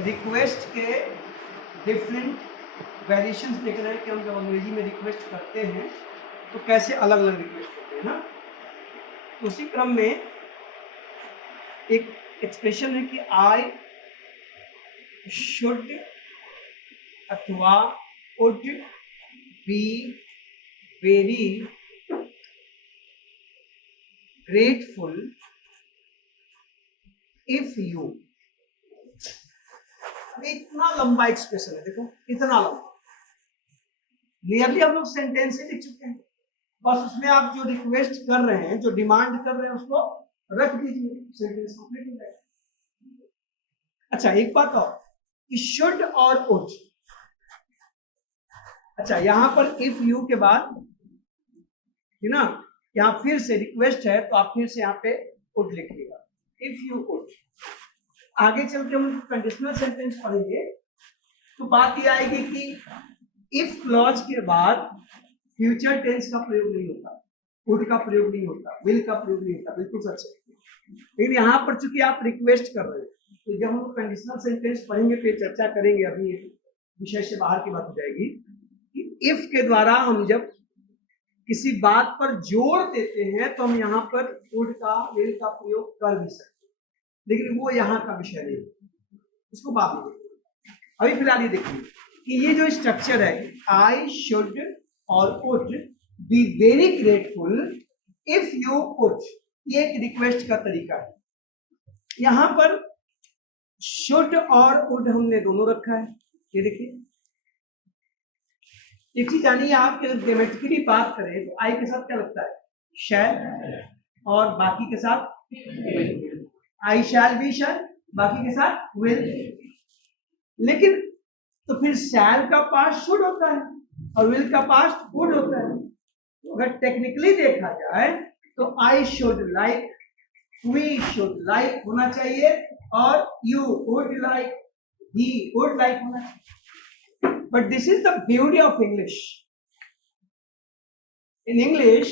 Request के different variations देख रहे हैं कि हम जब अंग्रेजी में रिक्वेस्ट करते हैं तो कैसे अलग अलग रिक्वेस्ट करते हैं ना। तो उसी क्रम में एक एक्सप्रेशन है कि आई शुड अथवा would be very grateful if you. इतना लंबा एक्सप्रेशन है, देखो इतना लंबा, नियरली हम लोग सेंटेंस ही लिख चुके हैं, बस उसमें आप जो रिक्वेस्ट कर रहे हैं, जो डिमांड कर रहे हैं, उसको रख दीजिए, सेंटेंस कंप्लीट हो जाएगा। अच्छा एक बात और, शुड और वुड। अच्छा यहां पर इफ यू के बाद है ना, यहां फिर से रिक्वेस्ट है तो आप फिर से यहाँ पे वुड लिखिएगा, इफ यू वुड। आगे चल के हम कंडीशनल सेंटेंस पढ़ेंगे तो बात ये आएगी कि इफ क्लॉज के बाद फ्यूचर टेंस का प्रयोग नहीं होता, वुड का प्रयोग नहीं होता, विल का प्रयोग नहीं होता, बिल्कुल सच है। लेकिन यहाँ पर चूंकि आप रिक्वेस्ट कर रहे हैं तो जब हम कंडीशनल सेंटेंस पढ़ेंगे फिर चर्चा करेंगे, अभी विषय से बाहर की बात हो जाएगी कि इफ के द्वारा हम जब किसी बात पर जोर देते हैं तो हम यहाँ पर वुड का, विल का प्रयोग कर भी सकते हैं, लेकिन वो यहाँ का विषय नहीं है, उसको बाद में देखिए। अभी फिलहाल ये देखिए कि ये जो स्ट्रक्चर है, आई शुड और would be very grateful if you would, ये एक रिक्वेस्ट का तरीका है। यहां पर शुड और वुड हमने दोनों रखा है, ये देखिए। एक चीज जानिए, आप अगर ग्रामेटिकली बात करें तो आई के साथ क्या लगता है, शैल, और बाकी के साथ आई शैल बी शैल, बाकी के साथ विल। लेकिन तो फिर शैल का पास्ट शुड होता है और विल का पास्ट वुड होता है। तो अगर टेक्निकली देखा जाए तो I should like, we should like होना चाहिए और you would like, he would like होना चाहिए। But this is the beauty of English. In English,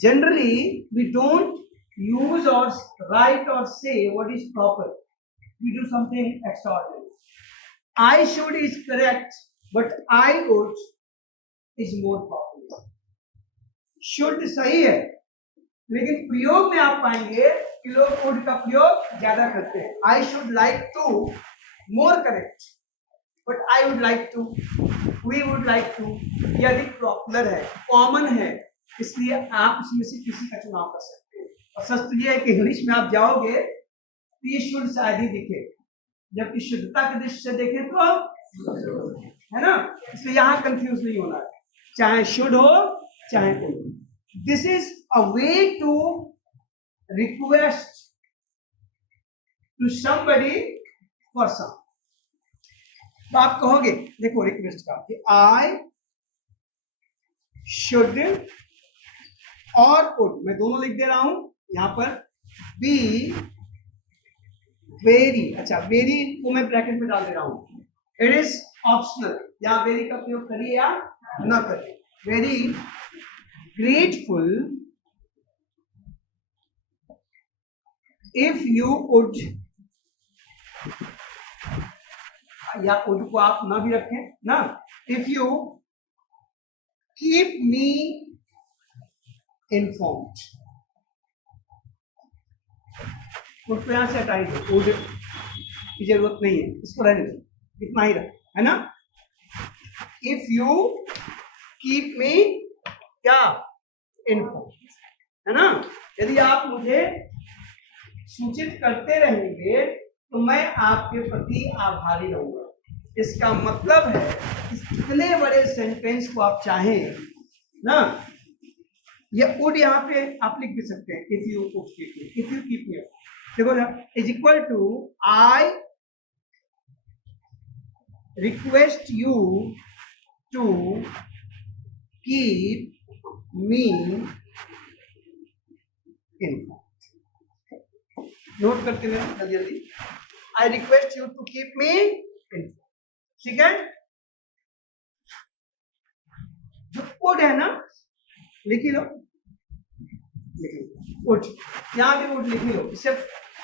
generally we don't use or write or say what is proper. We do something extraordinary. I should is correct, but I would is more popular. Should सही है, लेकिन प्रयोग में आप पाएंगे कि लोग would का प्रयोग ज्यादा करते हैं। I should like to more correct, but I would like to, we would like to, ये अधिक पॉपुलर है, कॉमन है, इसलिए आप इसमें से किसी का चुनाव कर सकते हैं। और सच तो ये है कि इंग्लिश में आप जाओगे तो ये शुद्ध शायद ही दिखे, जबकि शुद्धता की दृष्टि से देखें तो है ना, इसलिए यहाँ कंफ्यूज नहीं होना है, चाहे शुड हो चाहे would. This is a way to request to somebody for some. तो आप कहोगे, देखो रिक्वेस्ट का कि आई शुड और वुड, मैं दोनों लिख दे रहा हूं यहां पर, बी वेरी। अच्छा वेरी को मैं ब्रैकेट में डाल दे रहा हूं, इट इज ऑप्शनल, यहां वेरी का प्रयोग करिए या ना करिए। Very grateful if you would, या वुड को आप ना भी रखें ना, if you keep me informed. Would को यहां से हटाई दो, वुड की जरूरत नहीं है, इसको रहने दो, इतना ही रख, है ना। इफ यू कीप मी क्या इन्फॉर्म्ड, है ना, यदि आप मुझे सूचित करते रहेंगे तो मैं आपके प्रति आभारी रहूंगा। इसका मतलब है इतने बड़े सेंटेंस को आप चाहें ना, ये वुड यहाँ पे आप लिख भी सकते हैं, if you keep me, if you keep me, देखो ना, is equal to I request you to keep me informed. Note करके लेना जल्दी जल्दी, I request you to keep me informed, ठीक है। जो वुड है ना, लिख लो, वुड, यहां भी वुड लिख लो, इससे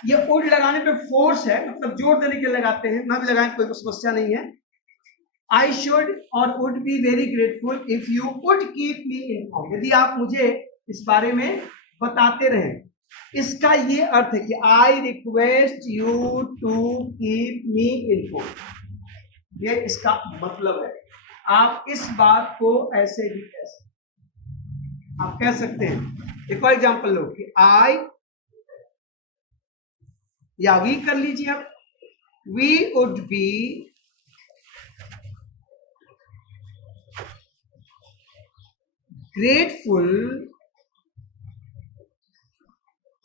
ये वुड लगाने पे फोर्स है, मतलब जोर देने के लिए लगाते हैं, ना भी लगाएं कोई समस्या नहीं है। आई शुड और would be very grateful if you would keep me inform, यदि आप मुझे इस बारे में बताते रहें। इसका ये अर्थ है कि I request you to keep me inform, ये इसका मतलब है। आप इस बात को ऐसे भी कह सकते हैं, आप कह सकते हैं, एक और एग्जाम्पल लो कि आई या वी कर लीजिए आप, वी वुड बी ग्रेटफुल,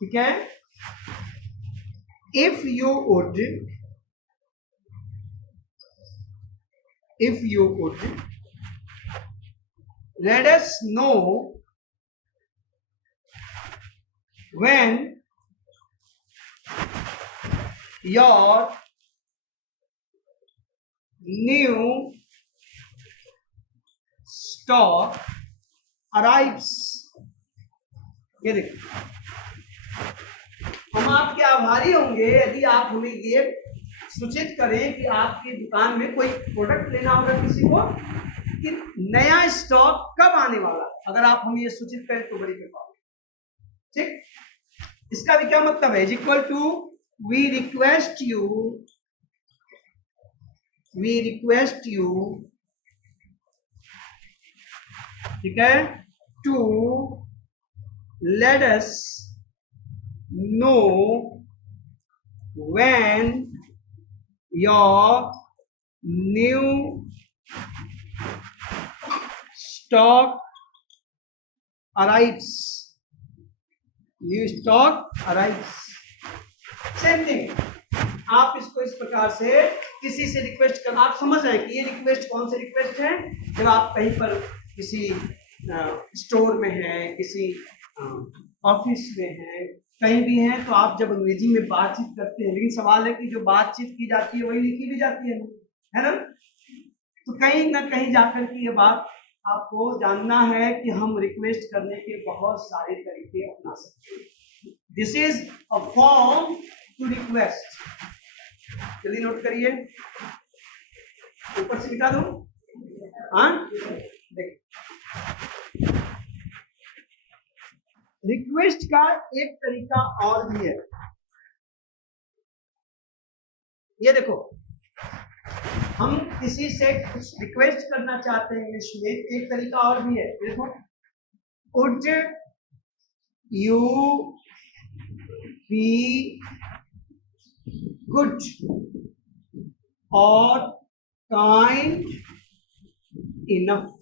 ठीक है, if you would let us know when your new stock arrives। ये देखिए, हम आपके आभारी होंगे यदि आप हमें ये सूचित करें कि आपकी दुकान में कोई प्रोडक्ट लेना होगा किसी को, कि नया स्टॉक कब आने वाला। अगर आप हमें ये सूचित करें तो बड़ी कृपा। ठीक, इसका भी क्या मतलब है, is equal to we request you, ठीक है, to let us know when your new stock arrives, new stock arrives. Same thing, आप इसको इस प्रकार से किसी से रिक्वेस्ट कर, आप समझ रहे हैं कि ये रिक्वेस्ट कौन सी रिक्वेस्ट है। जब आप कहीं पर किसी स्टोर में हैं, किसी ऑफिस में हैं, कहीं भी हैं, तो आप जब अंग्रेजी में बातचीत करते हैं, लेकिन सवाल है कि जो बातचीत की जाती है वही लिखी भी जाती है ना। तो कहीं ना कहीं जाकर के ये बात आपको जानना है कि हम रिक्वेस्ट करने के बहुत सारे तरीके अपना सकते हैं। This is a form to request, जल्दी नोट करिए, ऊपर से लिखा दूं। हाँ, देखिए, रिक्वेस्ट का एक तरीका और भी है, ये देखो, हम किसी से कुछ रिक्वेस्ट करना चाहते हैं इंग्लिश में, एक तरीका और भी है, देखो, वुड यू बी गुड और काइंड इनफ।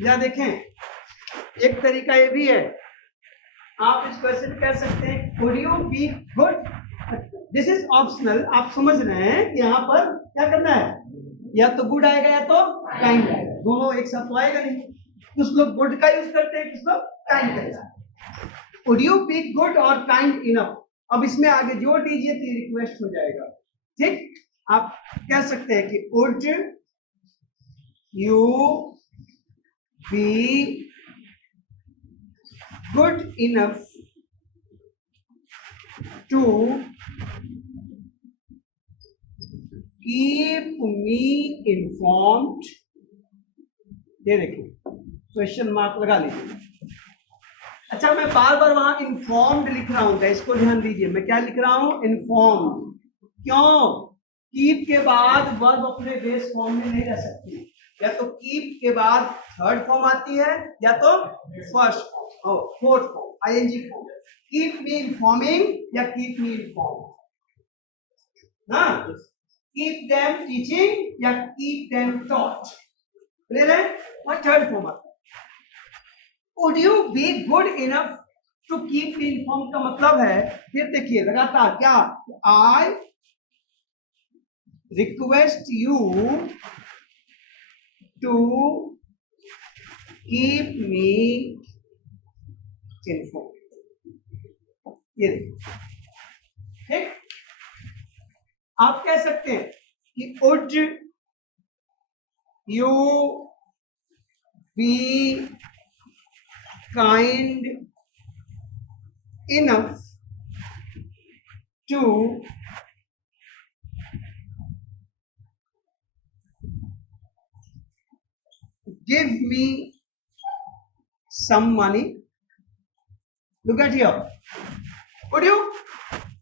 या देखें, एक तरीका ये भी है, आप इसको ऐसे भी कह सकते हैं, would you be good, this is optional, आप समझ रहे हैं कि यहाँ पर क्या करना है, या तो गुड आएगा या तो काइंड आएगा, दोनों एक साथ तो आएगा नहीं। कुछ लोग गुड का यूज करते हैं, कुछ लोग काइंड का। वुड यू बी गुड और काइंड इनफ, अब इसमें आगे जोड़ दीजिए तो रिक्वेस्ट हो जाएगा। ठीक, आप कह सकते हैं कि would you be good enough to keep me informed, ये देखिए क्वेश्चन मार्क लगा लीजिए। अच्छा, मैं बार बार वहां इन्फॉर्म्ड लिख रहा हूं, इसको ध्यान दीजिए, मैं क्या लिख रहा हूं, इन्फॉर्म्ड। क्यों, कीप के बाद वर्ब अपने बेस फॉर्म में नहीं रह सकती, या तो कीप के बाद थर्ड फॉर्म आती है या तो first form, fourth form, ING form. Keep me informing या कीप मी इन्फॉर्म ना, कीप देम टीचिंग या कीप देम टॉट, क्लियर है, और थर्ड फॉर्म आता है। Would you be good enough to keep me inform का मतलब है, फिर देखिए लगातार क्या, I request you to keep me inform, ये ठीक। आप कह सकते हैं कि would you be kind enough to give me some money. Look at here. Would you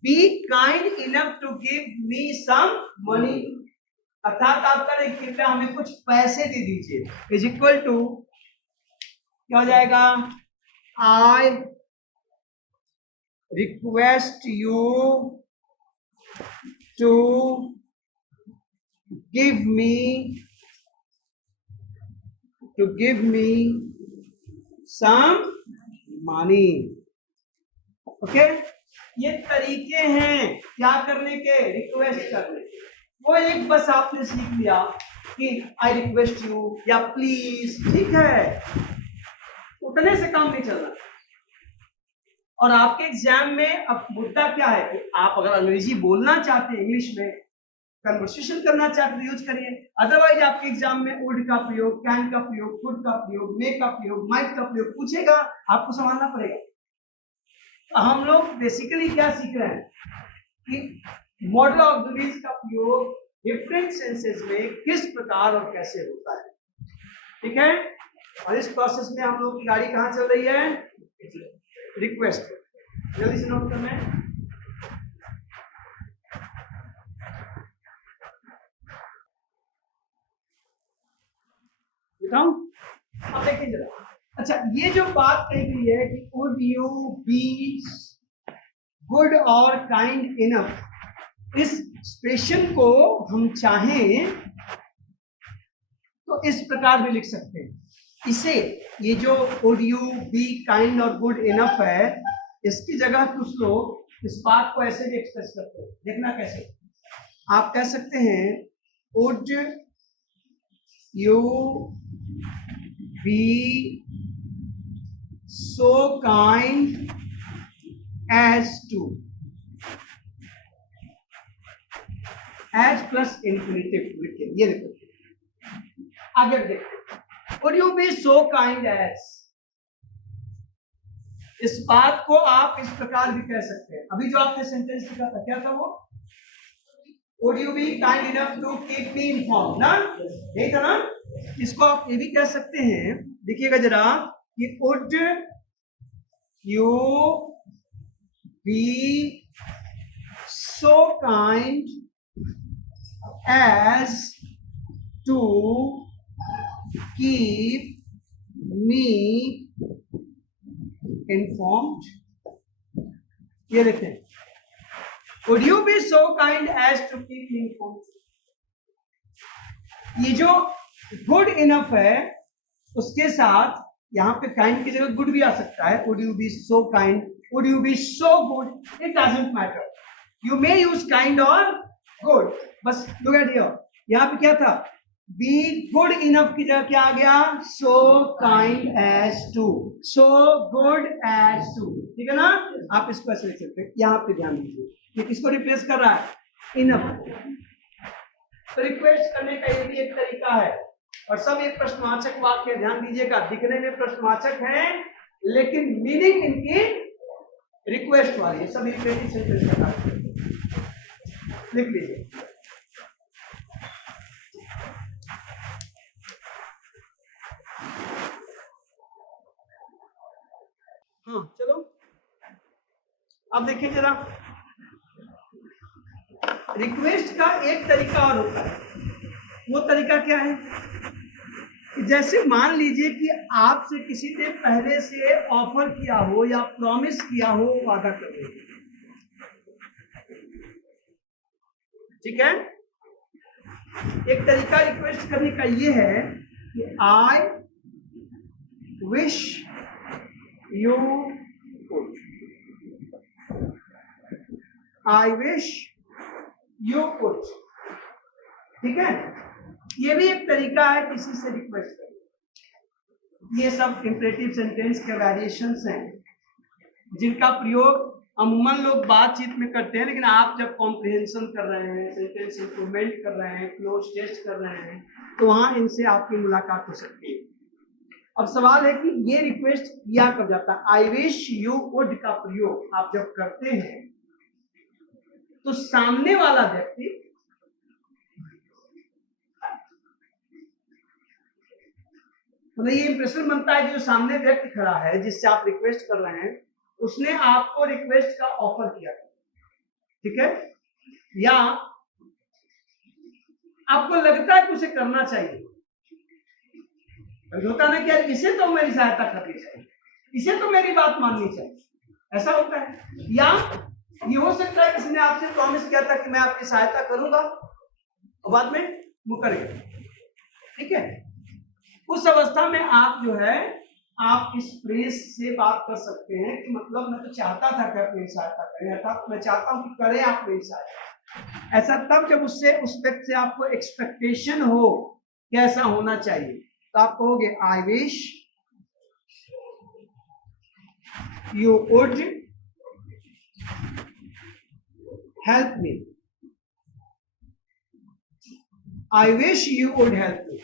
be kind enough to give me some money? अर्थात आप करें कृपया हमें कुछ पैसे दे दीजिए इज इक्वल टू क्या हो जाएगा, I request you to give me some money. Okay, ये तरीके हैं क्या करने के, रिक्वेस्ट करने के. वो एक बस आपने सीख लिया कि आई रिक्वेस्ट यू या प्लीज, ठीक है, उतने से काम नहीं चलना. और आपके एग्जाम में अब मुद्दा क्या है कि आप अगर अंग्रेजी बोलना चाहते हैं, इंग्लिश में कन्वर्सेशन करना चाहते हैं, यूज करिए. अदरवाइज आपके एग्जाम में वुड का प्रयोग, कैन का प्रयोग, कुड का प्रयोग, मे का प्रयोग, माइट का प्रयोग पूछेगा, आपको संभालना पड़ेगा. तो हम लोग बेसिकली क्या सीख रहे हैं कि मॉडल ऑफ द वीज का प्रयोग डिफरेंट सेंसेस में किस प्रकार और कैसे होता है. ठीक है, और इस प्रोसेस में हम लोग की गाड़ी कहाँ चल रही है, रिक्वेस्ट. जल्दी से नोट करना है. बताऊं, अब देखिए जरा. अच्छा, ये जो बात कही गई है कि वुड यू बी गुड और काइंड इनफ, इस एक्सप्रेशन को हम चाहें तो इस प्रकार भी लिख सकते हैं. इसे, ये जो वुड यू बी काइंड और गुड इनफ है, इसकी जगह कुछ लोग इस बात को ऐसे भी एक्सप्रेस करते हैं. देखना कैसे. आप कह सकते हैं would you be so kind as to, as plus infinitive लिखिए. ये देखो, आगे देखते. Would you be so kind as, इस बात को आप इस प्रकार भी कह सकते हैं. अभी जो आपने सेंटेंस लिखा था क्या था वो, Would you be kind enough to keep me informed, ना, यही था ना. इसको आप ये भी कह सकते हैं, देखिएगा जरा, कि would you be so kind as to keep me informed. ये देखते हैं, would you be so kind as to keep me informed. ये जो गुड इनफ है उसके साथ यहाँ पे काइंड की जगह गुड भी आ सकता है. Would you be so kind, would you be so good, it doesn't matter. You may use kind और गुड. बस लुक एट हियर, यहाँ पे क्या था, बी गुड इनफ की जगह क्या आ गया, so kind as to, so good as to. ठीक है ना. आप इसको ऐसे लिख सकते हैं. यहाँ पे ध्यान दीजिए, ये किसको रिप्लेस कर रहा है, इनफ. तो रिक्वेस्ट करने का ये भी एक तरीका है. और सब ये प्रश्नवाचक वाक्य, ध्यान दीजिएगा, दिखने में प्रश्नवाचक हैं लेकिन मीनिंग इनकी रिक्वेस्ट वाली है. सब रिक्वेस्ट सेंटेंस का कार्य लिख लीजिए. हाँ चलो, अब देखिए जरा, रिक्वेस्ट का एक तरीका और होता है. वो तरीका क्या है, जैसे मान लीजिए कि आपसे किसी ने पहले से ऑफर किया हो या प्रॉमिस किया हो वादा करने. ठीक है, एक तरीका रिक्वेस्ट करने का ये है कि I wish you could, I wish you could. ठीक है, ये भी एक तरीका है किसी से रिक्वेस्ट करने. ये सब इंपरेटिव सेंटेंस के वेरिएशंस हैं जिनका प्रयोग अमूमन लोग बातचीत में करते हैं, लेकिन आप जब कॉम्प्रिहेंशन कर रहे हैं, सेंटेंस इंप्रूवमेंट कर रहे हैं, क्लोज टेस्ट कर रहे हैं, तो वहां इनसे आपकी मुलाकात हो सकती है. अब सवाल है कि ये रिक्वेस्ट किया कब जाता है। आई विश यू वुड का प्रयोग आप जब करते हैं तो सामने वाला व्यक्ति मतलब ये इंप्रेशन बनता है कि जो सामने व्यक्ति खड़ा है जिससे आप रिक्वेस्ट कर रहे हैं उसने आपको रिक्वेस्ट का ऑफर किया, ठीक है, या आपको लगता है कि उसे करना चाहिए, होता ना कि यार इसे तो मेरी सहायता करनी चाहिए, इसे तो मेरी बात माननी चाहिए, ऐसा होता है। या ये हो सकता है किसी ने आपसे प्रॉमिस किया था कि मैं आपकी सहायता करूंगा और बाद में मुकर गया, ठीक है। उस अवस्था में आप जो है आप इस फ्रेज से बात कर सकते हैं कि मतलब मैं तो चाहता था कि आप मेरी सहायता करें, अर्थात मैं चाहता हूं कि करें आप मेरी सहायता। ऐसा तब जब उससे उस व्यक्ति से आपको एक्सपेक्टेशन हो कि ऐसा होना चाहिए, तो आप कहोगे I wish you would help me, I wish you would help me.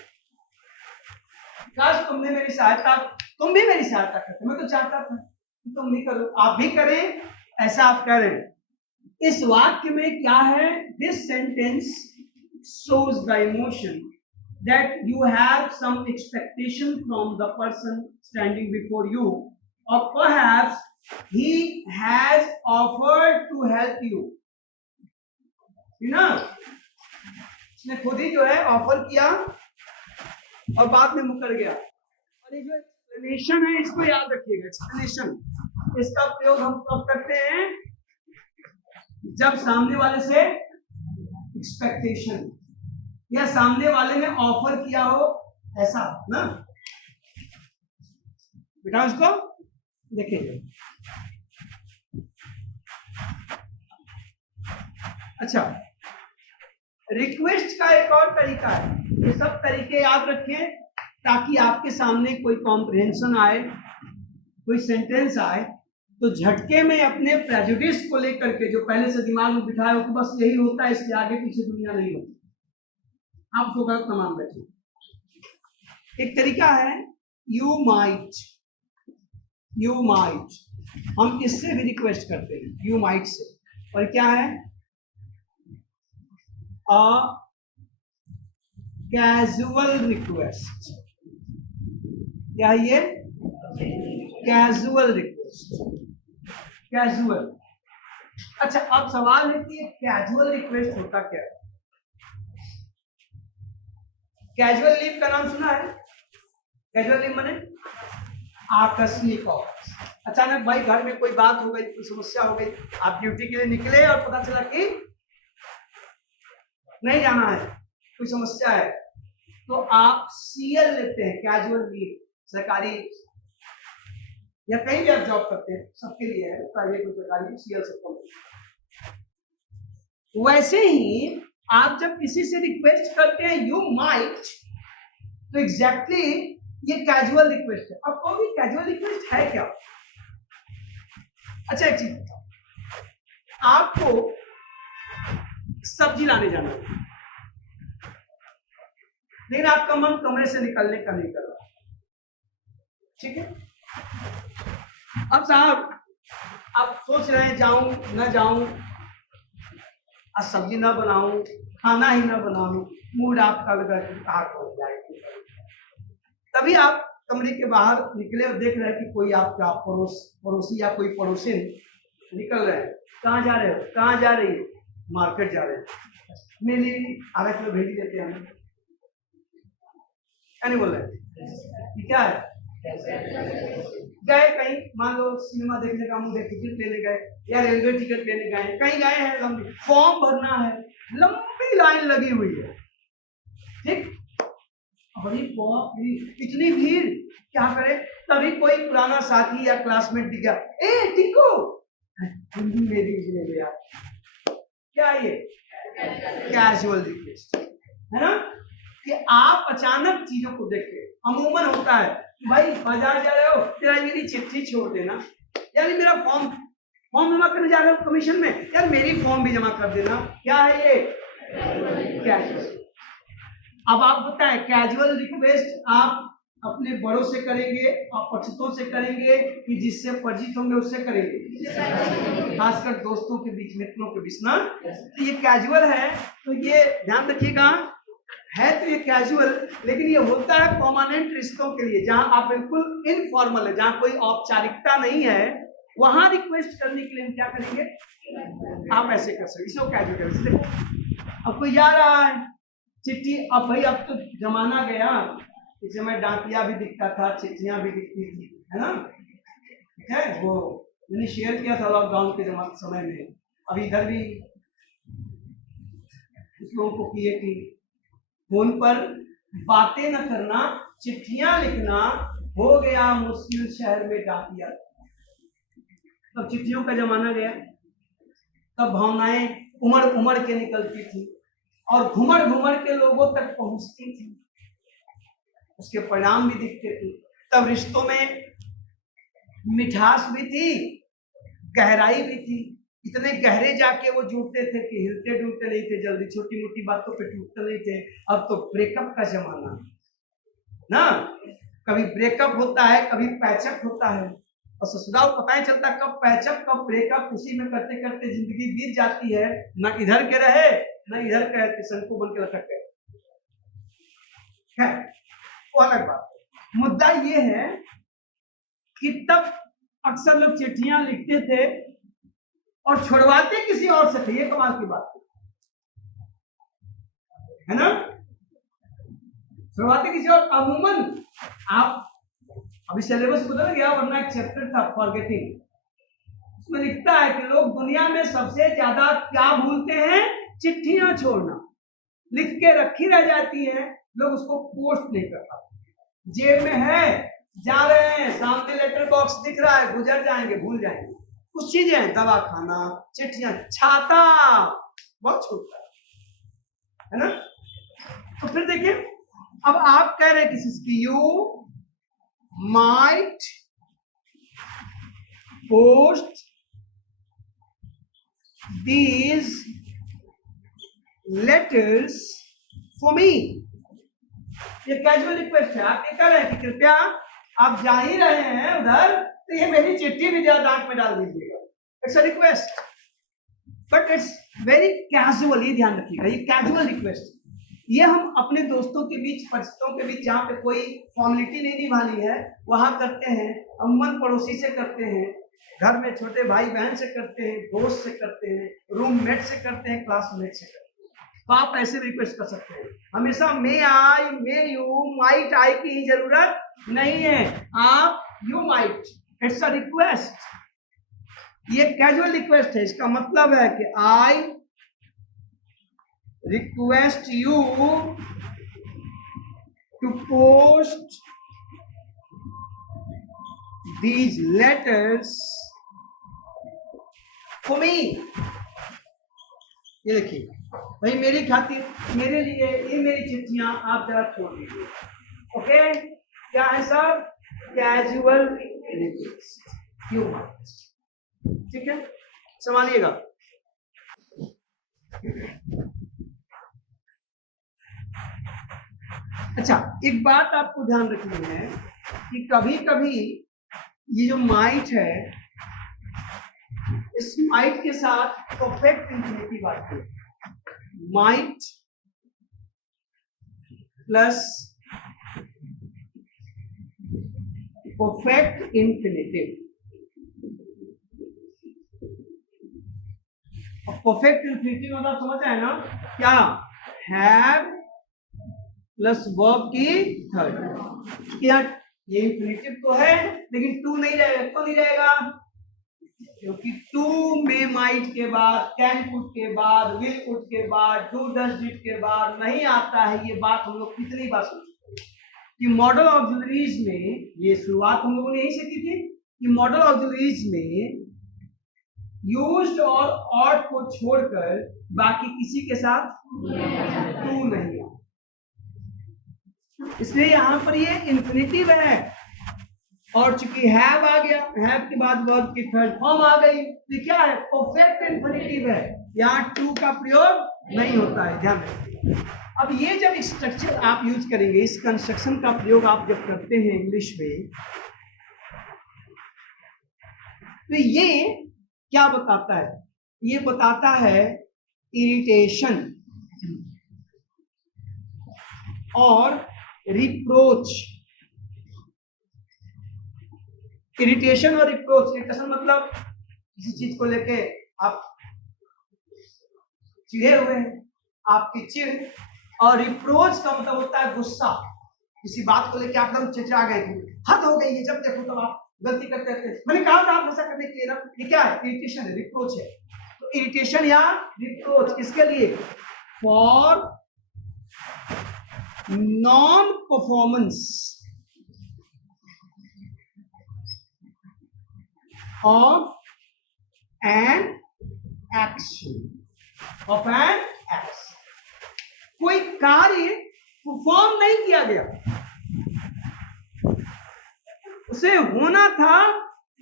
काश तुमने मेरी सहायता, तुम भी मेरी सहायता करते, मैं तो चाहता था कि तुम भी करो, आप भी करें, ऐसा आप करें। इस वाक्य में क्या है? This sentence shows the emotion that you have some expectation from the person standing before you, or perhaps he has offered to help you, ना, उसने खुद ही जो है ऑफर किया और बाद में मुकर गया। और ये जो एक्सप्लेनेशन है इसको याद रखिएगा, एक्सप्लेनेशन इसका प्रयोग हम कब करते हैं? जब सामने वाले से एक्सपेक्टेशन या सामने वाले ने ऑफर किया हो, ऐसा ना। बेटा उसको देखिए। अच्छा, रिक्वेस्ट का एक और तरीका है, ये सब तरीके याद रखें ताकि आपके सामने कोई कॉम्प्रिहेंशन आए, कोई सेंटेंस आए तो झटके में अपने प्रेजुडिस को लेकर के जो पहले से दिमाग में बिठाए हो कि बस यही होता है, इसके आगे पीछे दुनिया नहीं होती, आप उसको गलत मान बैठे। एक तरीका है यू माइट, यू माइट हम इससे भी रिक्वेस्ट करते हैं, यू माइट से। और क्या है? अ कैजुअल रिक्वेस्ट, क्या है ये? Casual request, casual. अच्छा, अब सवाल है कि कैजुअल रिक्वेस्ट होता क्या है? कैजुअल लीव का नाम सुना है? कैजुअल लीव माने आकस्मिक ऑफ, अचानक भाई घर में कोई बात हो गई, कोई समस्या हो गई, आप ड्यूटी के लिए निकले और पता चला कि नहीं जाना है, कोई समस्या है, तो आप सीएल लेते हैं, कैजुअल लीव। सरकारी या कहीं भी आप जॉब करते हैं, सबके लिए है, प्राइवेट और सरकारी, सीएल से कम। वैसे ही आप जब किसी से रिक्वेस्ट करते हैं यू माइट, तो एग्जैक्टली ये कैजुअल रिक्वेस्ट है। अब कोई कैजुअल रिक्वेस्ट है क्या? अच्छा, एक चीज, आपको सब्जी लाने जाना है लेकिन आपका मन कमरे से निकलने का नहीं कर रहा, ठीक है। अब साहब आप सोच रहे हैं जाऊं न जाऊं, आज सब्जी ना बनाऊं, खाना ही ना बनाऊं, मूड आपका लगा हो जाएगी। तभी आप कमरे के बाहर निकले और देख रहे हैं कि कोई आपका पड़ोसी या कोई पड़ोसी निकल रहे हैं। कहाँ जा रहे हो? कहाँ जा रही है? मार्केट जा रहे हैं। मेरे आधा किलो भेज देते हैं, क्या नहीं बोल रहे? क्या है? गए कहीं, मान लो सिनेमा देखने का मूड है, टिकट लेने गए या रेलवे टिकट लेने गए, कहीं गए हैं, लंबी फॉर्म भरना है, लंबी लाइन लगी हुई है, ठीक, बड़ी इतनी भीड़, क्या करे? तभी कोई पुराना साथी या क्लासमेट दिखा, ए टिको, मेरी यार, क्या ये कैजुअल रिक्वेस्ट है ना, कि आप अचानक चीजों को देखें। अमूमन होता है भाई बाजार जा रहे हो, तेरा मेरी चिट्ठी छोड़ देना, यानी मेरा फॉर्म जमा करने जा रहे हो कमीशन में, यार मेरी फॉर्म भी जमा कर देना। क्या है ये? कैजुअल। अब आप बताएं कैजुअल रिक्वेस्ट आप अपने बड़ों से करेंगे, अपरिचितों से करेंगे, कि जिससे परिचित होंगे उससे करेंगे, खासकर दोस्तों के बीच, मित्रों के बीच ना। तो ये कैजुअल है, तो ये ध्यान रखिएगा, है तो ये कैजुअल, लेकिन ये होता है परमानेंट रिश्तों के लिए, जहां आप बिल्कुल इनफॉर्मल है, जहां कोई औपचारिकता नहीं है, वहां रिक्वेस्ट करने के लिए हम क्या करेंगे, आप ऐसे कर सकते, इसको कैजुअल। देखो अब कोई जा रहा है चिट्ठी, अब भाई अब तो जमाना गया, इस समय डाकिया भी दिखता था, चिट्ठियां भी दिखती थी, है ना, ठीक है, वो मैंने शेयर किया था लॉकडाउन के समय में। अभी इधर भी कुछ लोगों को किए कि फोन पर बातें न करना, चिट्ठियां लिखना हो गया मुश्किल शहर में डाकिया। तब चिट्ठियों का जमाना गया, तब भावनाएं उमड़ उमड़ के निकलती थी और घुमड़ घुमड़ के लोगों तक पहुंचती थी, उसके परिणाम भी दिखते थे। तब रिश्तों में मिठास भी थी, गहराई भी थी, इतने गहरे जाके वो जुड़ते थे कि हिलते डुलते नहीं थे जल्दी, छोटी मोटी बातों पे टूटते नहीं थे। अब तो ब्रेकअप का जमाना ना, कभी ब्रेकअप होता है, कभी पैचअप होता है, और ससुराल पता नहीं चलता कब पैचअप कब ब्रेकअप, उसी में करते करते जिंदगी बीत जाती है, ना इधर के रहे ना इधर के, शंकु बन के लटक गए। वो अलग बात। मुद्दा ये है कि तब अक्सर लोग चिट्ठियां लिखते थे और छुड़वाते किसी और से थे, ये कमाल की बात है ना, छुड़वाते किसी और। अमूमन आप अभी सिलेबस बदल गया, वरना एक चैप्टर था फॉरगेटिंग, उसमें लिखता है कि लोग दुनिया में सबसे ज्यादा क्या भूलते हैं, चिट्ठियां छोड़ना, लिख के रखी रह जाती है, लोग उसको पोस्ट नहीं कर पाते, जेब में है, जा रहे हैं, सामने लेटर बॉक्स दिख रहा है, गुजर जाएंगे, भूल जाएंगे। कुछ चीजें हैं, दवा खाना, चिट्ठियां, छाता बहुत छोटा है ना। तो फिर देखिए, अब आप कह रहे हैं किसी, you might post these letters for me, ये कैजुअल रिक्वेस्ट है, आप ये कह रहे हैं कि कृपया आप जा ही रहे हैं उधर, तो ये मेरी चिट्ठी भी डाक में डाल दीजिएगा। It's a request, but it's very casual, ये ध्यान रखिएगा, ये कैजुअल रिक्वेस्ट, ये हम अपने दोस्तों के बीच, परिचितों के बीच, जहाँ पे कोई फॉर्मेलिटी नहीं निभानी है वहां करते हैं, अमूमन पड़ोसी से करते हैं, घर में छोटे भाई बहन से करते हैं, दोस्त से करते हैं, रूममेट से करते हैं, क्लासमेट से करते हैं। तो आप ऐसे रिक्वेस्ट कर सकते हैं, हमेशा मे आई, मे यू, माइट आई की ही जरूरत नहीं है, आप you might, it's a request, ये कैजुअल रिक्वेस्ट है। इसका मतलब है कि I request you to post these letters for me. ये देखिए भाई, मेरी खातिर, मेरे लिए ये मेरी चिट्ठियां आप जरा छोड़ दीजिए, ओके। क्या है सर, कैजुअल रिक्वेस्ट, ठीक है, संभालिएगा। अच्छा, एक बात आपको ध्यान रखनी है कि कभी कभी ये जो माइट है, इस माइट के साथ परफेक्ट इंफिनिटिव आती है, might plus perfect infinitive. Perfect infinitive मतलब समझ आए ना, क्या, हैव प्लस वर्ब की थर्ड। ये इंफिनिटिव तो है लेकिन टू नहीं रहेगा, तो नहीं रहेगा क्योंकि टू में माइट के बाद, कैन पुट के बाद, विल पुट के बाद, डू डज डिड के बाद नहीं आता है। ये बात हम लोग कितनी बार सुनते हैं कि मॉडल ऑक्सिलरीज में, ये शुरुआत हम लोगों ने यही सीखी थी कि मॉडल ऑक्सिलरीज में यूज्ड और ऑट को छोड़कर बाकी किसी के साथ टू नहीं, इसलिए यहां पर ये इंफिनिटिव है। और चूंकि हैव आ गया, हैव के बाद वर्ब की थर्ड फॉर्म आ गई, तो क्या है, परफेक्ट इंफिनिटिव है, यहाँ टू का प्रयोग नहीं होता है, ध्यान रखिए। अब ये जब स्ट्रक्चर आप यूज करेंगे, इस कंस्ट्रक्शन का प्रयोग आप जब करते हैं इंग्लिश में, तो ये क्या बताता है? ये बताता है इरिटेशन और रिप्रोच। इरिटेशन और रिप्रोच, इरिटेशन मतलब किसी चीज को लेके आप चिढ़े हुए हैं, आपकी चिढ़, और रिप्रोच का मतलब होता है गुस्सा। किसी बात को लेके आप एकदम चिढ़ा गए, हद हो गई है, जब देखो तब आप गलती करते रहते हैं। मैंने कहा था आप ऐसा करने के लिए ना, ये क्या है? इरिटेशन है, रिप्रोच है। तो इरिटेशन या रिप्रोच किसके लिए? For non performance of an action, of an action. कोई कार्य परफॉर्म नहीं किया गया, उसे होना था,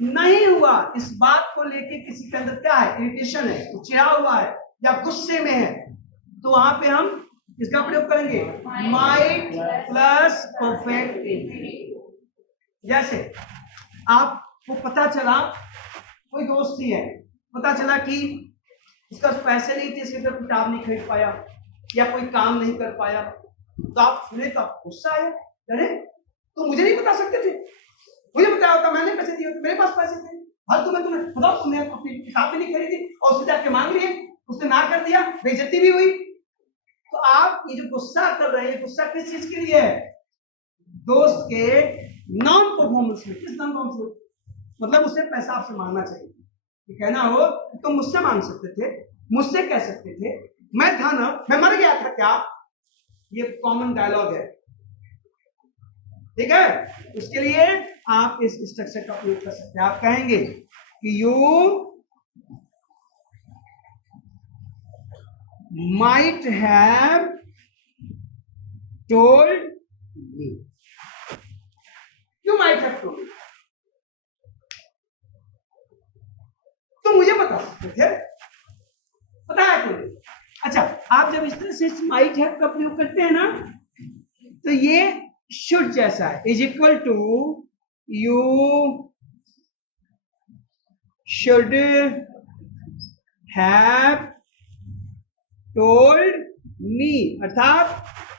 नहीं हुआ, इस बात को लेके किसी के अंदर क्या है? इरिटेशन है, चिढ़ा हुआ है या गुस्से में है, तो वहां पे हम इसका प्रयोग करेंगे माइट प्लस परफेक्ट इंफिनिटिव। जैसे आपको पता चला कोई दोस्ती है, पता चला कि उसका पैसे नहीं थे, इसके तरफ किताब नहीं खरीद पाया या कोई काम नहीं कर पाया, तो आप सुने तो आप गुस्सा आया, अरे तो मुझे नहीं बता सकते थे, मुझे बताया होता, मैंने पैसे दिए होते, मेरे पास पैसे थे, हर तुम्हें बताओ, तुमने अपनी किताब भी नहीं खरीदी और उससे जाके मांग लिए, उसने ना कर दिया, बेइज्जती भी हुई। तो आप ये जो गुस्सा कर रहे हैं, गुस्सा किस चीज के लिए है? दोस्त के नॉन परफॉर्मेंस में। किस नॉन परफॉर्मेंस? मतलब उसे पैसा आपसे मांगना चाहिए, ये कहना हो तुम तो मुझसे मांग सकते थे, मुझसे कह सकते थे, मैं था ना, मैं मर गया था क्या? ये कॉमन डायलॉग है, ठीक है? उसके लिए आप इस स्ट्रक्चर का प्रयोग कर सकते हैं। आप कहेंगे कि you might have told me, you might have told me, तो मुझे बता सकते थे, बताया तुमने। अच्छा, आप जब इस तरह से might have का प्रयोग करते हैं ना, तो ये should जैसा है, is equal to you should have told me, अर्थात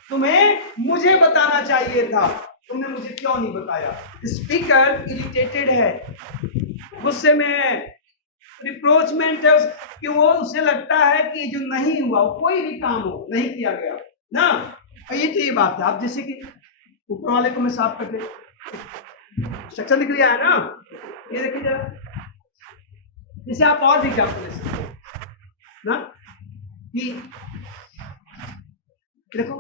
तुम्हें मुझे बताना चाहिए था, तुमने मुझे क्यों नहीं बताया? स्पीकर इरिटेटेड है, गुस्से में है, रिप्रोचमेंट है कि वो उसे लगता है कि जो नहीं हुआ, कोई भी काम हो नहीं किया गया ना, ये तो ये बात है। आप जैसे कि ऊपर वाले को मैं साफ करके स्ट्रक्चर निकल आया ना, ये देखिए जरा, जैसे आप और भी एग्जाम्पल ले सकते हैं ना, कि देखो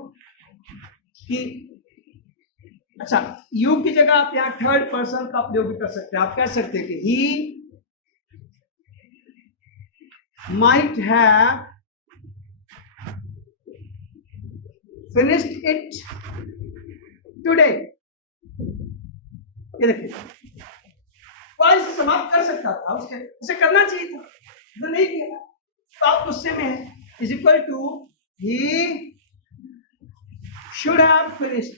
कि अच्छा, यू की जगह आप यहाँ थर्ड पर्सन का प्रयोग भी कर सकते हैं। आप कह सकते हैं कि he might have finished it today. ये देखिए, वह इसे समाप्त कर सकता था, उसके उसे करना चाहिए था, तो नहीं किया, तो आप गुस्से में है। Is equal to he should have finished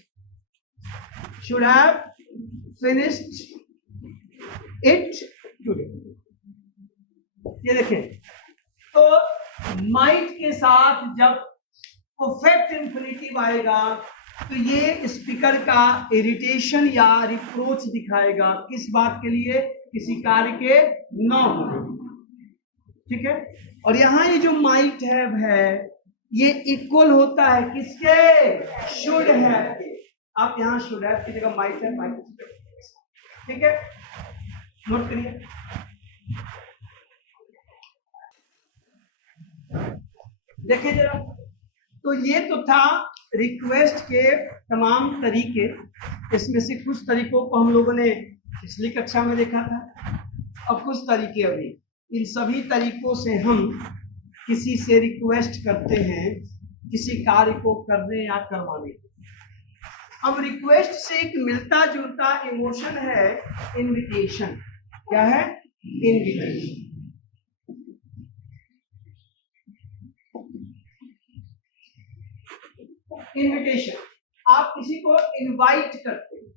it today। ये देखें, तो might के साथ जब परफेक्ट इंफिनिटिव आएगा तो ये स्पीकर का इरिटेशन या रिप्रोच दिखाएगा, किस बात के लिए? किसी कार्य के न होने, ठीक है? और यहाँ ये जो might have है, ये इक्वल होता है किसके? शुड हैव के। आप यहाँ शुड हैव की जगह माइट हैव, ठीक है? नोट करिए, देखिए जरा, तो ये तो था रिक्वेस्ट के तमाम तरीके। इसमें से कुछ तरीकों को हम लोगों ने पिछली कक्षा में देखा था और कुछ तरीके अभी। इन सभी तरीकों से हम किसी से रिक्वेस्ट करते हैं किसी कार्य को करने या करवाने। अब रिक्वेस्ट से एक मिलता जुलता इमोशन है इनविटेशन। क्या है? इनविटेशन। इनविटेशन, आप किसी को इनवाइट करते हैं,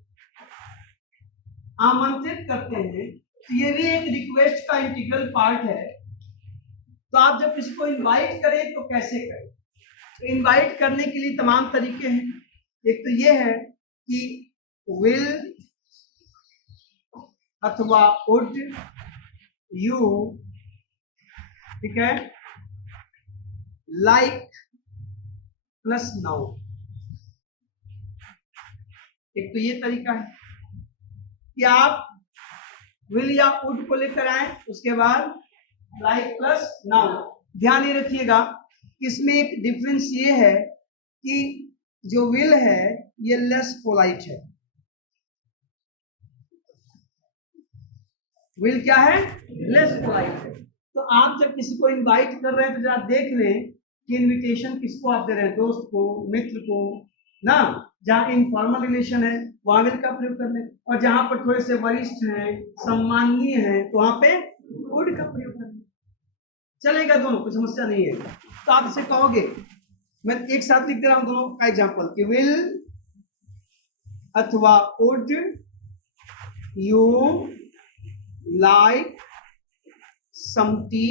आमंत्रित करते हैं, तो ये भी एक रिक्वेस्ट का इंटीग्रल पार्ट है। तो आप जब किसी को इनवाइट करें तो कैसे करें? तो इनवाइट करने के लिए तमाम तरीके हैं। एक तो ये है कि विल अथवा वुड यू, ठीक है, लाइक प्लस नाउन। एक तो ये तरीका है कि आप विल या वुड को लेकर आए, उसके बाद लाइक प्लस नाउन। ध्यान ये रखिएगा, इसमें एक डिफरेंस ये है कि जो विल है ये लेस पोलाइट है। विल क्या है? लेस पोलाइट है। तो आप जब किसी को इनवाइट कर रहे हैं तो जरा देख लें कि इनविटेशन किसको आप दे रहे हैं, दोस्त को, मित्र को ना। जहां इनफॉर्मल रिलेशन है वहां विल का प्रयोग कर लें, और जहां पर थोड़े से वरिष्ठ हैं, सम्माननीय हैं, तो वहां पे वुड का प्रयोग कर लें। चलेगा दोनों, कोई समस्या नहीं है। तो आप इसे कहोगे, मैं एक साथ लिख दे रहा हूं दोनों का एग्जाम्पल कि विल अथवा would you like some tea,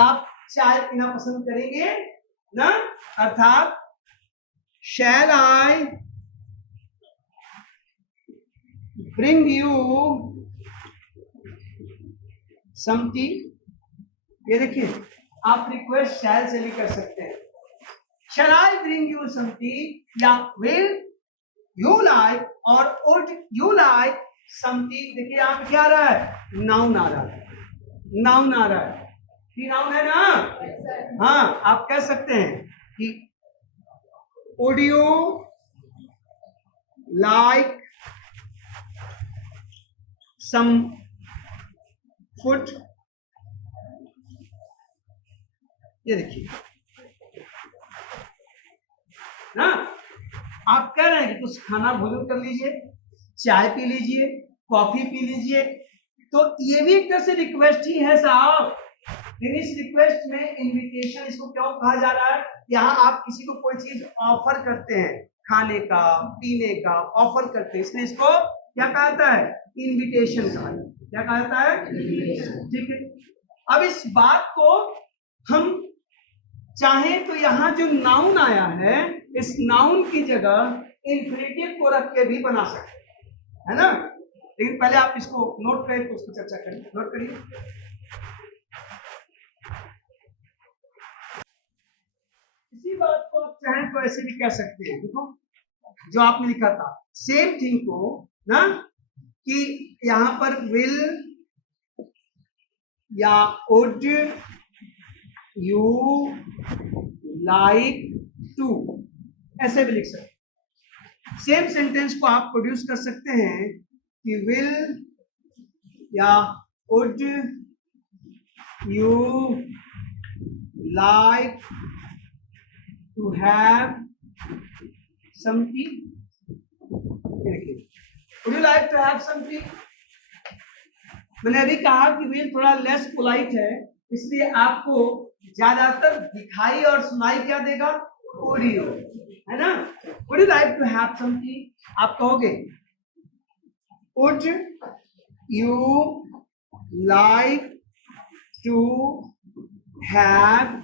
आप चाय पीना पसंद करेंगे ना, अर्थात shall I bring you some tea. ये देखिए, आप रिक्वेस्ट शैल से भी कर सकते हैं, shall I bring you some tea, या विल यू लाइक और would you like some tea. देखिए आप क्या आ रहा है, नाउन आ रहा है, नाउन आ रहा है, नाउन है ना। हाँ, आप कह सकते हैं कि would you like some food. ये देखिए ना, आप कह रहे हैं कि कुछ खाना भोजन कर लीजिए, चाय पी लीजिए, कॉफी पी लीजिए, तो ये भी एक तरह से रिक्वेस्ट ही है साहब। इस रिक्वेस्ट में इनविटेशन इसको क्यों कहा जा रहा है? यहाँ आप किसी को कोई चीज ऑफर करते हैं, खाने का, पीने का ऑफर करते हैं, इसलिए इसको क्या कहा जाता है? इनविटेशन कहा जाता है। क्या कहा जाता है? ठीक है। अब इस बात को हम चाहें तो यहाँ जो नाउन आया है, इस नाउन की जगह इन्फिनेटिव को रख के भी बना सकते हैं, है ना। लेकिन पहले आप इसको नोट करें तो उसकी चर्चा करें। नोट करिए, इसी बात को आप चाहें तो ऐसे भी कह सकते हैं। देखो जो आपने लिखा था सेम थिंग को ना, कि यहां पर विल या वुड यू लाइक टू, ऐसे भी लिख सकते हैं। सेम सेंटेंस को आप प्रोड्यूस कर सकते हैं कि विल या would you like to have some tea. Would you like to have some tea. मैंने अभी कहा कि विल थोड़ा लेस पोलाइट है, इसलिए आपको ज्यादातर दिखाई और सुनाई क्या देगा? ऑडियो, है ना। Would you like to have some tea, आप कहोगे would you like to have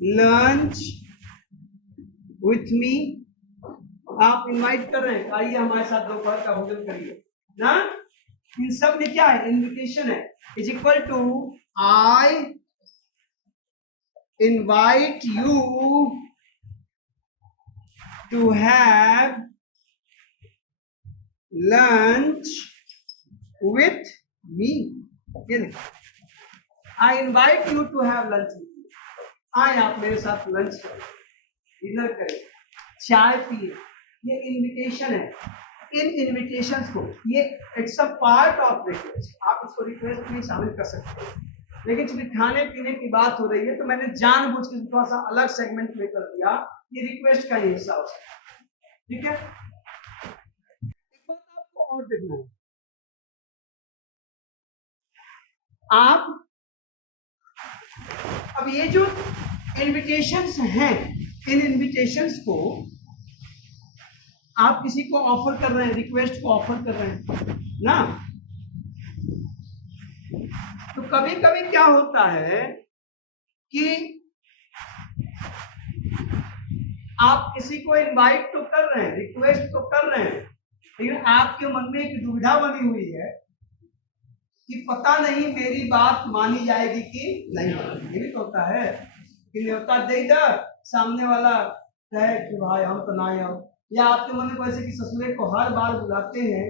lunch with me. आप इनवाइट कर रहे हैं, आइए हमारे साथ दोपहर का भोजन करिए ना। इन सब में क्या है? इन्विटेशन है। Is equal to I invite you to have lunch with me. I invite you to have lunch with me. आए आप मेरे साथ लंच करें, डिनर करें, चाय पिए। ये इनविटेशन है। इन इनविटेशंस को, ये it's a part of request, आप इसको रिक्वेस्ट में शामिल कर सकते हैं। लेकिन चूंकि खाने पीने की बात हो रही है तो मैंने जानबूझ के थोड़ा सा अलग सेगमेंट में कर दिया, ये रिक्वेस्ट का ही हिस्सा हो सकता है। ठीक है, एक बात आपको और देखना है, आप अब ये जो इनविटेशंस हैं, इन इनविटेशंस को आप किसी को ऑफर कर रहे हैं, रिक्वेस्ट को ऑफर कर रहे हैं ना, तो कभी कभी क्या होता है कि आप किसी को इनवाइट तो कर रहे हैं, रिक्वेस्ट तो कर रहे हैं, लेकिन आपके मन में एक दुविधा बनी हुई है कि पता नहीं मेरी बात मानी जाएगी कि नहीं। ये भी तो होता है कि न्योता दे दे, सामने वाला कहे कि भाई हम तो ना आओ, या आपके मन में वैसे कि ससुरे को हर बार बुलाते हैं,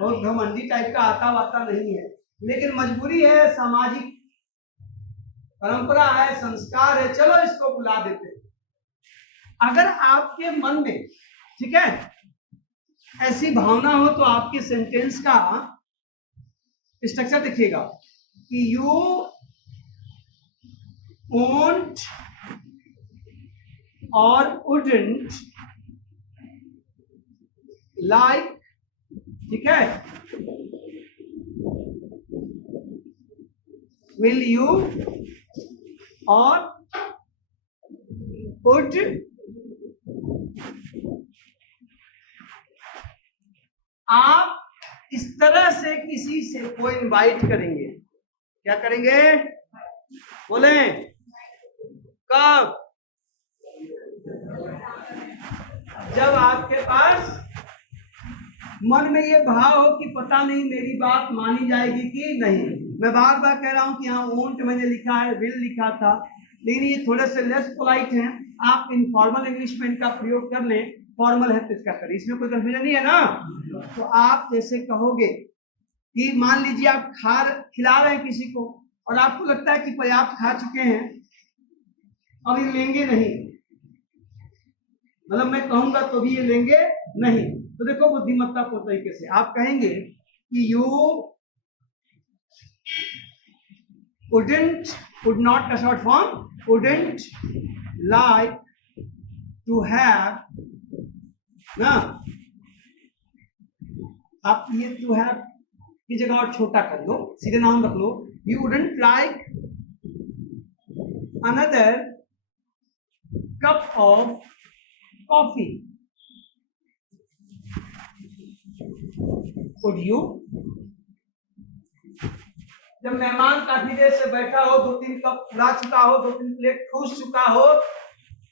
बहुत घमंडी टाइप का आता वाता नहीं है, लेकिन मजबूरी है, सामाजिक परंपरा है, संस्कार है, चलो इसको बुला देते हैं। अगर आपके मन में, ठीक है, ऐसी भावना हो तो आपके सेंटेंस का स्ट्रक्चर दिखेगा कि यू वोंट और वुडंट लाइक, ठीक है, विल यू और वुड आप इस तरह से किसी से को इनवाइट करेंगे। क्या करेंगे? बोले कब? जब आपके पास मन में ये भाव हो कि पता नहीं मेरी बात मानी जाएगी कि नहीं। मैं बार बार कह रहा हूं कि यहाँ वोंट मैंने लिखा है, विल लिखा था, लेकिन ये थोड़े से लेस पोलाइट हैं। आप इनफॉर्मल इंग्लिश में इनका प्रयोग कर लें, फॉर्मल है तो इसका करें, इसमें कोई कंफ्यूजन नहीं है ना। तो आप जैसे कहोगे कि मान लीजिए आप खिला रहे हैं किसी को और आपको लगता है कि पर्याप्त खा चुके हैं, अब ये लेंगे नहीं, मतलब मैं कहूंगा तो भी ये लेंगे नहीं, तो देखो बुद्धिमत्ता को तरीके से आप कहेंगे कि यू would not का short form wouldn't like to have ना, आप ये टू हैव की जगह और छोटा कर दो, सीधे नाम रख लो, you wouldn't like another cup of coffee, would you? जब मेहमान काफी देर से बैठा हो, 2-3 कप खिला चुका हो, 2-3 प्लेट ठूस चुका हो,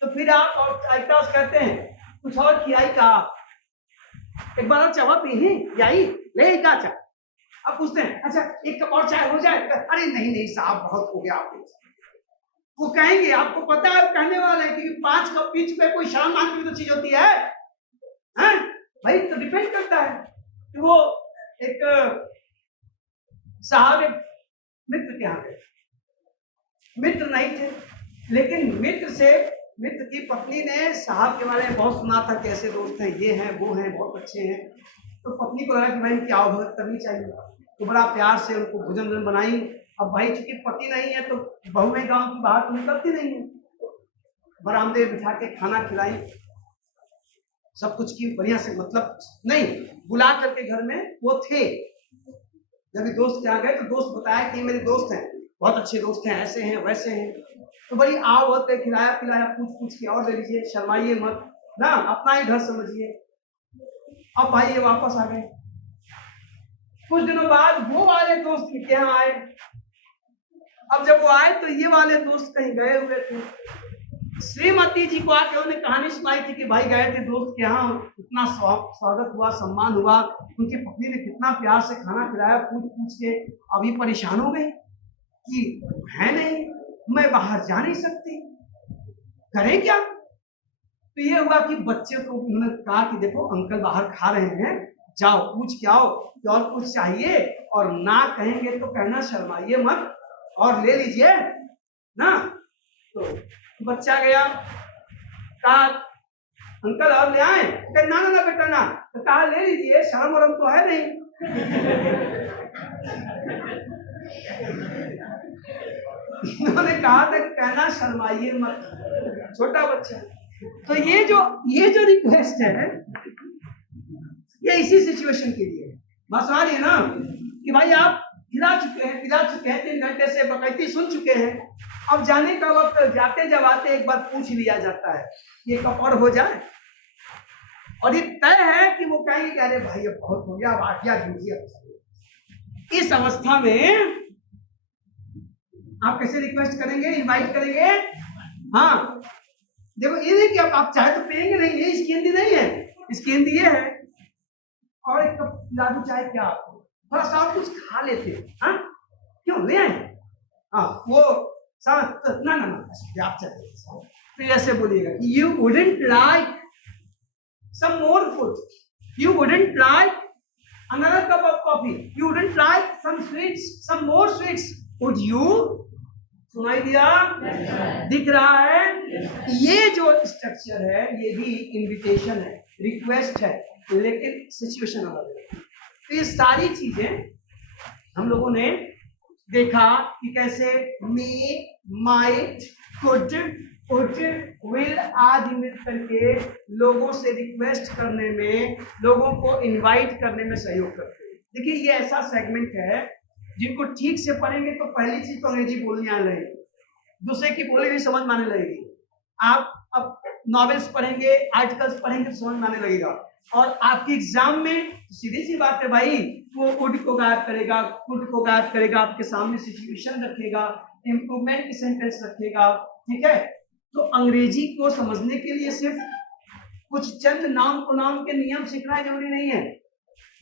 तो फिर आप और आइटास कहते हैं कुछ और खिलाई का, एक बार और चावा पी याई ले का चाय। अब पूछते हैं अच्छा एक कप और चाय हो जाए? अरे नहीं नहीं साहब बहुत हो गया आपको। वो कहेंगे, आपको पता है कहने वाले हैं कि 5 कप पी चुके, कोई शर्म मान की तो चीज होती है भाई। तो डिपेंड करता है कि वो एक साहब एक मित्र के यहाँ गए, मित्र नहीं थे, लेकिन मित्र की पत्नी ने साहब के बारे में बहुत सुना था, कैसे दोस्त हैं, ये हैं वो हैं, बहुत अच्छे हैं। तो पत्नी को लगा कि भाई इनकी आवभगत करनी चाहिए, तो बड़ा प्यार से उनको भोजन बनाई। अब भाई चूंकि पति नहीं है तो बहुएं गांव की बाहर तो निकलती नहीं है, बरामदे बिठा के खाना खिलाई, सब कुछ की बढ़िया से, मतलब नहीं बुला करके घर में वो थे। जब भी दोस्त क्या गए तो दोस्त बताया कि मेरे दोस्त हैं, बहुत अच्छे दोस्त हैं, ऐसे हैं वैसे हैं, तो बड़ी आओ होते, खिलाया पिलाया, पूछ के और ले लीजिए, शर्माइए मत ना, अपना ही घर समझिए। अब भाई ये वापस आ गए। कुछ दिनों बाद वो वाले दोस्त के यहाँ आए। अब जब वो आए तो ये वाले दोस्त कहीं गए हुए थे, श्रीमती जी को आके उन्होंने कहानी सुनाई थी कि भाई गए थे दोस्त के यहाँ, इतना स्वागत हुआ, सम्मान हुआ, उनकी पत्नी ने कितना प्यार से खाना खिलाया, पूछ के अभी परेशान हो गई कि है नहीं, मैं बाहर जा नहीं सकती, करें क्या? तो ये हुआ कि बच्चे को उन्होंने कहा कि देखो अंकल बाहर खा रहे हैं, जाओ पूछ के आओ कि और कुछ चाहिए, और ना कहेंगे तो कहना शर्माइए मत और ले लीजिए ना। तो बच्चा गया, कहा अंकल और ले आए? ना ना ना बेटा ना, तो कहा ले लीजिए, शर्म वरम तो है नहीं। उन्होंने कहा था कि कहना शर्माइए मत, छोटा बच्चा। तो ये जो रिक्वेस्ट है ये इसी सिचुएशन के लिए, बस आ रही है ना कि भाई आप खिला चुके हैं, पिला चुके हैं, 3 घंटे से बकैती सुन चुके हैं। अब जाने का वक्त जाते जब आते एक बार पूछ लिया जाता है ये कब और हो जाए, और ये तय है कि वो कहेंगे कि अरे भाई अब बहुत हो गया, अब आज्ञा दीजिए। इस अवस्था में आप कैसे रिक्वेस्ट करेंगे, इनवाइट करेंगे? हाँ देखो, ये नहीं कि आप चाहे तो पिएंगे नहीं, ये इसकी हिंदी नहीं है, इसकी हिंदी ये है और एक कप पिला दूं चाहे, क्या थोड़ा सा कुछ खा लेते हैं, हाँ क्यों ले आए? हाँ वो साथ ना ना ना आप चले, तो ऐसे बोलिएगा कि you wouldn't like some more food, you wouldn't like another cup of coffee, you wouldn't like some sweets, some more sweets, would you? सुनाई दिया? दिख रहा है? ये जो स्ट्रक्चर है ये भी इनविटेशन है, रिक्वेस्ट है, लेकिन सिचुएशन अलग है। तो ये सारी चीजें हम लोगों ने देखा कि कैसे मे, माइट, कुड, विल आदि मिल करके लोगों से रिक्वेस्ट करने में, लोगों को इनवाइट करने में सहयोग करते हैं। देखिए ये ऐसा सेगमेंट है जिनको ठीक से पढ़ेंगे तो पहली चीज तो अंग्रेजी बोलने आने लगेगी, दूसरे की बोली भी समझ में आने लगेगी। आप अब नॉवेल्स पढ़ेंगे, आर्टिकल्स पढ़ेंगे तो समझ में आने लगेगा, और आपके एग्जाम में सीधी सी बात है भाई, वो वुड को गायब करेगा, कुड को गायब करेगा, आपके सामने सिचुएशन रखेगा, इंप्रूवमेंट की सेंटेंस रखेगा, ठीक है। तो अंग्रेजी को समझने के लिए सिर्फ कुछ चंद नाम प्रोनाउन के नियम सीखना जरूरी नहीं है,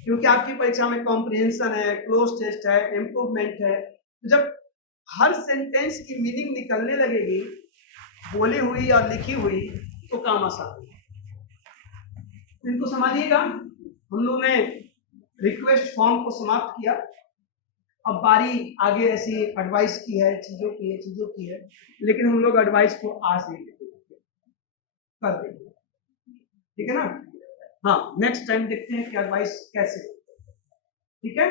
क्योंकि आपकी परीक्षा में कॉम्प्रिहेंशन है, क्लोज टेस्ट है, इंप्रूवमेंट है। जब हर सेंटेंस की मीनिंग निकलने लगेगी बोली हुई और लिखी हुई तो काम आसान है। इनको समझिएगा, हम लोग ने रिक्वेस्ट फॉर्म को समाप्त किया, अब बारी आगे ऐसी एडवाइस की है, चीजों की है, लेकिन हम लोग एडवाइस को आज नहीं कर देंगे, ठीक है ना। हाँ नेक्स्ट टाइम देखते हैं कि एडवाइस कैसे, ठीक है।